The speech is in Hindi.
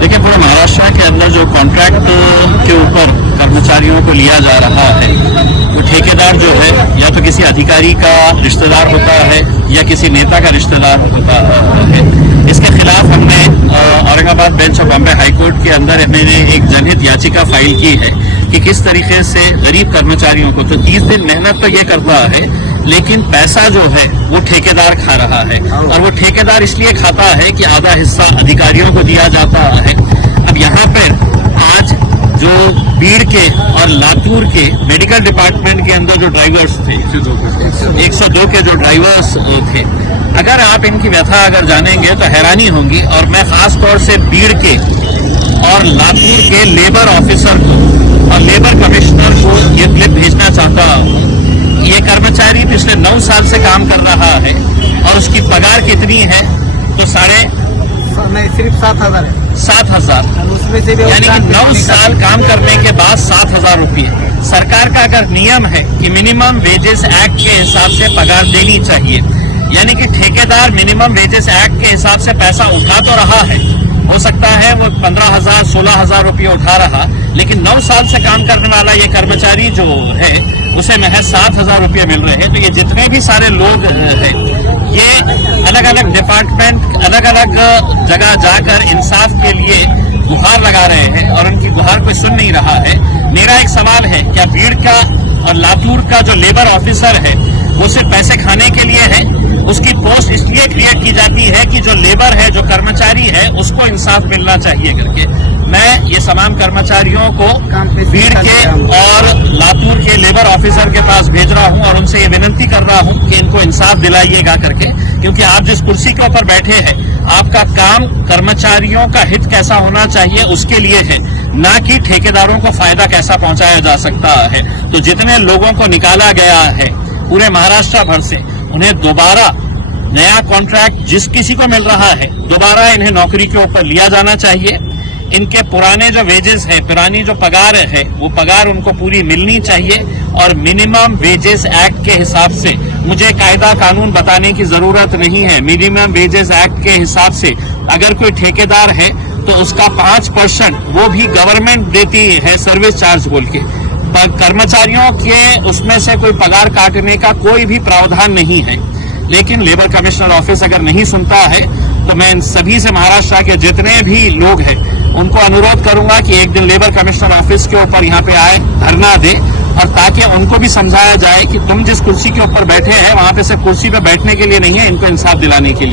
देखिए, पूरे महाराष्ट्र के अंदर जो कॉन्ट्रैक्ट के ऊपर कर्मचारियों को लिया जा रहा है, वो ठेकेदार जो है या तो किसी अधिकारी का रिश्तेदार होता है या किसी नेता का रिश्तेदार होता है। इसके खिलाफ हमने Aurangabad bench of Bombay high court के अंदर मैंने एक जनहित याचिका फाइल की है कि किस तरीके से गरीब कर्मचारियों को, तो 30 दिन मेहनत तो ये करता है लेकिन पैसा जो है वो ठेकेदार खा रहा है, और वो ठेकेदार इसलिए खाता है कि आधा हिस्सा अधिकारियों को दिया जाता है। अब यहाँ पर आज जो बीड़ के और लातूर के मेडिकल डिपार्टमेंट के अंदर जो ड्राइवर्स थे, 102 के जो ड्राइवर्स थे, अगर आप इनकी व्यथा अगर जानेंगे तो हैरानी होगी। और मैं खास तौर से बीड़ के और लातूर के लेबर ऑफिसर को और लेबर कमिश्नर को ये क्लिप भेजना चाहता हूँ। ये कर्मचारी पिछले 9 साल से काम कर रहा है और उसकी पगार कितनी है, तो सिर्फ 7,000 है। 7,000, उसमें से भी यानी कि 9 साल काम करने के बाद 7,000 रुपये। सरकार का अगर नियम है कि मिनिमम वेजेस एक्ट के हिसाब से पगार देनी चाहिए, यानी कि ठेकेदार मिनिमम वेजेस एक्ट के हिसाब से पैसा उठा तो रहा है, हो सकता है वो 15,000 16,000 रुपये उठा रहा, लेकिन 9 साल से काम करने वाला ये कर्मचारी जो है उसे महज 7,000 रुपये मिल रहे हैं। तो ये जितने भी सारे लोग हैं, ये अलग अलग डिपार्टमेंट अलग अलग जगह जाकर इंसाफ के लिए गुहार लगा रहे हैं और उनकी गुहार कोई सुन नहीं रहा है। मेरा एक सवाल है, क्या बीड़ का और लातूर का जो लेबर ऑफिसर है वो सिर्फ पैसे खाने के लिए है? उसकी पोस्ट इसलिए क्रिएट की जाती है कि जो लेबर है, जो कर्मचारी है, उसको इंसाफ मिलना चाहिए करके। मैं ये तमाम कर्मचारियों को बीड़ के और लातूर के लेबर ऑफिसर के पास भेज रहा हूं और उनसे ये विनती कर रहा हूं कि इनको इंसाफ दिलाइएगा करके, क्योंकि आप जिस कुर्सी के ऊपर बैठे हैं, आपका काम कर्मचारियों का हित कैसा होना चाहिए उसके लिए है, ना कि ठेकेदारों को फायदा कैसा पहुंचाया जा सकता है। तो जितने लोगों को निकाला गया है पूरे महाराष्ट्र भर से, उन्हें दोबारा नया कॉन्ट्रैक्ट जिस किसी को मिल रहा है, दोबारा इन्हें नौकरी के ऊपर लिया जाना चाहिए। इनके पुराने जो वेजेस हैं, पुरानी जो पगार है, वो पगार उनको पूरी मिलनी चाहिए और मिनिमम वेजेस एक्ट के हिसाब से, मुझे कायदा कानून बताने की जरूरत नहीं है, मिनिमम वेजेस एक्ट के हिसाब से अगर कोई ठेकेदार है तो उसका 5% वो भी गवर्नमेंट देती है सर्विस चार्ज बोल के। कर्मचारियों के उसमें से कोई पगार काटने का कोई भी प्रावधान नहीं है। लेकिन लेबर कमिश्नर ऑफिस अगर नहीं सुनता है तो मैं इन सभी से, महाराष्ट्र के जितने भी लोग हैं, उनको अनुरोध करूंगा कि एक दिन लेबर कमिश्नर ऑफिस के ऊपर यहाँ पे आए, धरना दे, और ताकि उनको भी समझाया जाए कि तुम जिस कुर्सी के ऊपर बैठे हैं वहां पे सिर्फ कुर्सी पे बैठने के लिए नहीं है, इनको इंसाफ दिलाने के लिए।